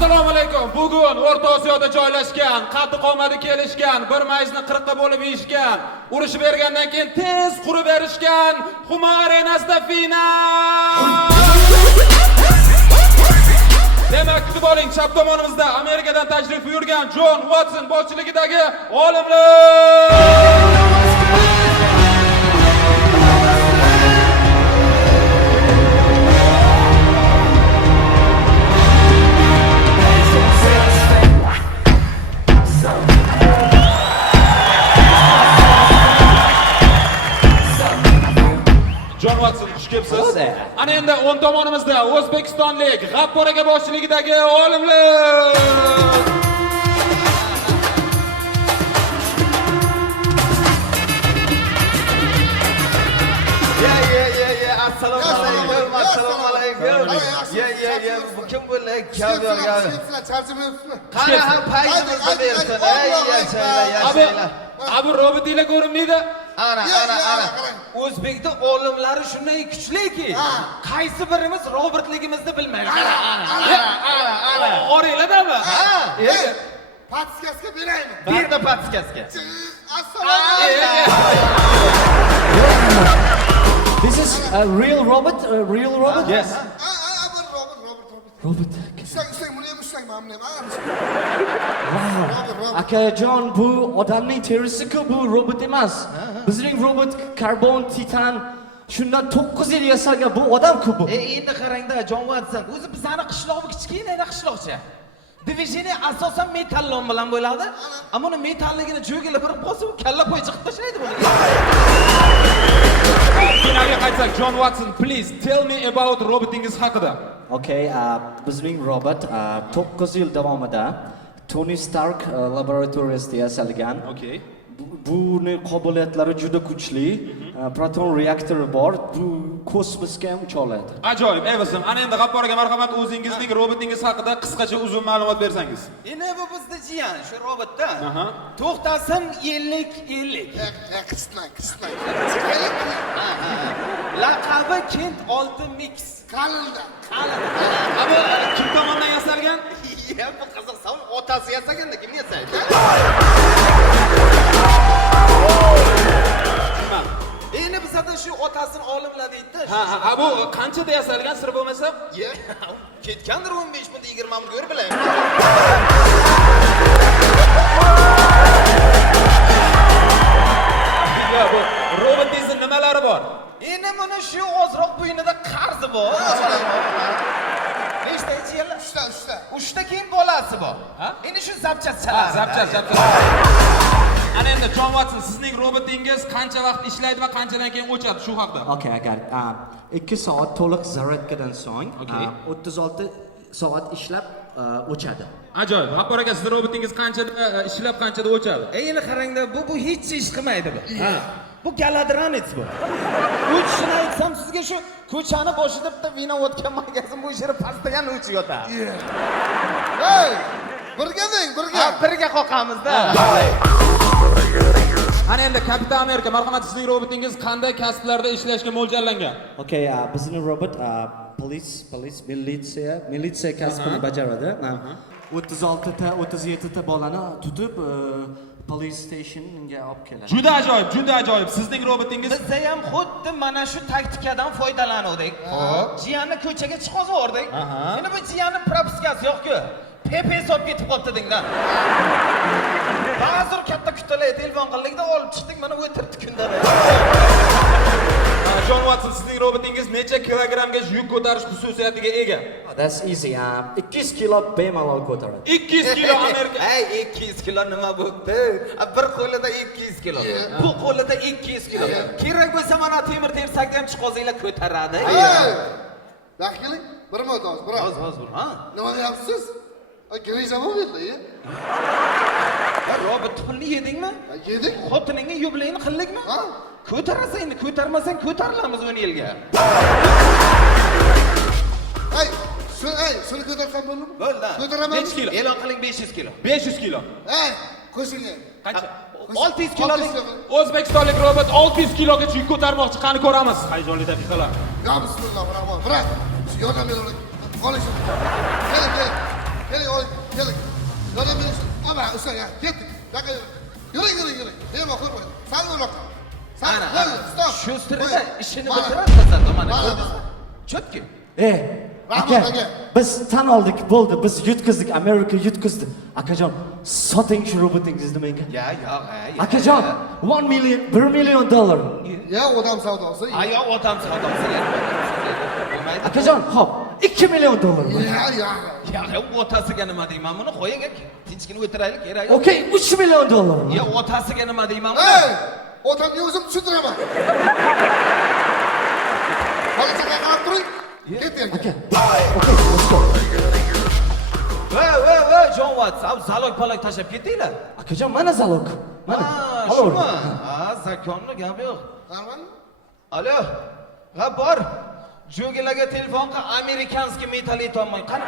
Assalomu alaykum. Bugun O'rta Osiyoda joylashgan, qaddi qomati kelishgan, bir mayzni 40 ta bo'lib yeyishgan, urushib bergandan keyin tez qurib berishgan Humo Arenasida final. Demak, kutib oling, chap tomonimizda Amerikadan tashrif buyurgan Jon Watson boshchiligidagi olimlar. Jon Watson, xush kelibsiz. Ana endi o'ng tomonimizda O'zbekistonlik G'affor aka boshchiligidagi olimlar. Assalomu alaykum. Assalomu alaykum. Bu kim bo'ldi? Charchamayapsizmi? Qara ham paytimizda bersin. Abi robotlar ko'rinmaydi. Ana. O'zbekda olimlari shunday kuchliki, qaysi birimiz robotligimizni bilmaydi. Ana. Oranglardami? Patskaska beraymi? Berdi patskaska. Assalomu alaykum. This is a real robot? A real robot? Yes. Robot. Ishlang, buni ham ishlang, mana buni ham. Wow. Akajon, bu odamning terisiku, bu robot emas. Bizning robot karbon, titan, shundan 9 yil yasalgan bu odam-ku bu. Endi qarangda, Jon Watson, o'zi bizning qishloq kichkina qishloqcha. Diviziyani asosan metallon bilan bo'ladi. Ammo uni metalligini jo'gili bir bosib, kalla qo'y chiqib tashlaydi buni. Finalga qaytsak, Jon Watson, please tell me about robotingiz haqida. Okay, bizning robot 9 yil davomida Tony Stark laboratoriyasida yasalgan. Okay. Buni qobiliyatlari juda kuchli. Proton reaktori bor. Bu kosmosga ham ucha oladi. Ajoyib, Evazim. Ana endi G'affor aka, marhamat, o'zingizning robotingiz haqida qisqacha uzun ma'lumot bersangiz. Endi bu bizda jiyan, shu robotda. To'xtasin 50-50. Qismang. Laqabi Kent 6 Mix. Qalinda. Abi, kim tomonidan yasalgan? Bu qiziq savol, otasi yasaganda kim yasaydi? Endi bizda shu otasini olimlar deydi. Ha, bu qanchada yasalgan, sir bo'lmasa? Ketgandir 15 ming 20 ming ko'rib bilaman. Ya bu robotingizda nimalari bor? Endi buni shu ozroq bo'yinida qarzi bor. Nechta yil? 3 ta keyin bolasi bor. Endi shu zapchas chaladi. Zapchas. Ana endi Jon Watson, sizning robotingiz qancha vaqt ishlaydi va qanchadan keyin o'chadi shu haqida? Okay, I got it. 2 soat to'liq zaryadkadan so'ng 36 soat ishlab o'chadi. Ajoyib. G'affor aka, sizning robotingiz qanchada ishlab, qanchada o'chadi? Endi qarangda, bu hech ish qilmaydi bu. Bu galadranets bu. O'chishini aytsam sizga, shu ko'chani boshida bitta vino o'tgan magazin bu yeri pastdan o'chib yotadi. Hey! Birga qoqamizda. Ana endi Kapitan Amerika, marhamat, sizning robotingiz qanday kasblarda ishlashga mo'ljallangan? Okay, bizning robot militsiya kasbini bajaradi. 36 ta 37 ta bolani tutib police stationga olib keladi. Juda ajoyib. Sizning robotingiz Bizda ham xuddi mana shu taktikadan foydalanuvdik. Jiyanni ko'chaga chiqazvordik. Endi bu jiyanni propiskasi yo'q-ku. PP sotib ketib qoldi dingdan. Ba'zir katta kutalar telefon qildik-da olib chiqdik, mana o'tiribdi kundada. Jon Watson, sizning robotingiz necha kilogrammga yuk ko'tarish xususiyatiga ega? That's easy. 200 kilo bemalol ko'taradi. 200 kilo Amerika. 200 kilo nima bo'ldi? Bir qo'lida 200 kilo. Bu qo'lida 200 kilo. Kerak bo'lsa mana temir tersakni ham chiqozinglar ko'taradi. Daqiqalik, bir marta oz, biroz. Nima deyapsiz? Girish ham bo'ldi. Robot pulni yedingmi? Yedik. Xotiningga yubileyni qildingmi? Ko'tarasang, endi ko'tarmasang ko'tarilamiz 10 yilga. Shuni ko'tarsam bo'ldimi? Bo'ldi. Ko'taraman. Necha kilo? E'lon qiling 500 kilo. 500 kilo. Qo'shinglar. Qancha? 600 kilolik O'zbekistonlik robot 600 kilogacha yuk ko'tarmoqchi. Qani ko'ramiz. Hayajonli daqiqalar. Ya bismillah, rahmat. Bırak. Yordam bering. Oling shuni. Keling. usta ya ketdik. Yoqqa yuring. Berma qo'rqmang. Sal uloqqa. Sal Ana, qo'y, stop. shu stirida Qo'y. ishini Mana. bitiradi tasadduq mana Mana, ko'rdingizmi? Chotki. Rahmat, aka aka. biz tan oldik bo'ldi biz yutqizdik Amerika yutqizdi akajon soting shu robotingizni menga Ya, yo'q, akajon 1 million dollar Ya odam savdosi. Yo'q, otam savdosi. Bo'lmaydi. akajon hop 2 million dollar Ya. Ya, otasiga nima deyman buni qo'ying aka. Tinchgina o'tiraylik, kerak yo'q. okey 3 million dollar Ya, otasiga nima deyman buni? Hey! Otamga o'zim tushuntiraman. Bola chaqa qarab turing. Ketdik. aka Voy, Jon Watts, zalog palak tashlab ketdinglar. akajon mana zalog mana Shumi? Zakonni gapi yo'q. Qarang. Alo. Ha, bor. Jo'gilarga telefon qil, amerikanskiy metal aytolmang. Qani.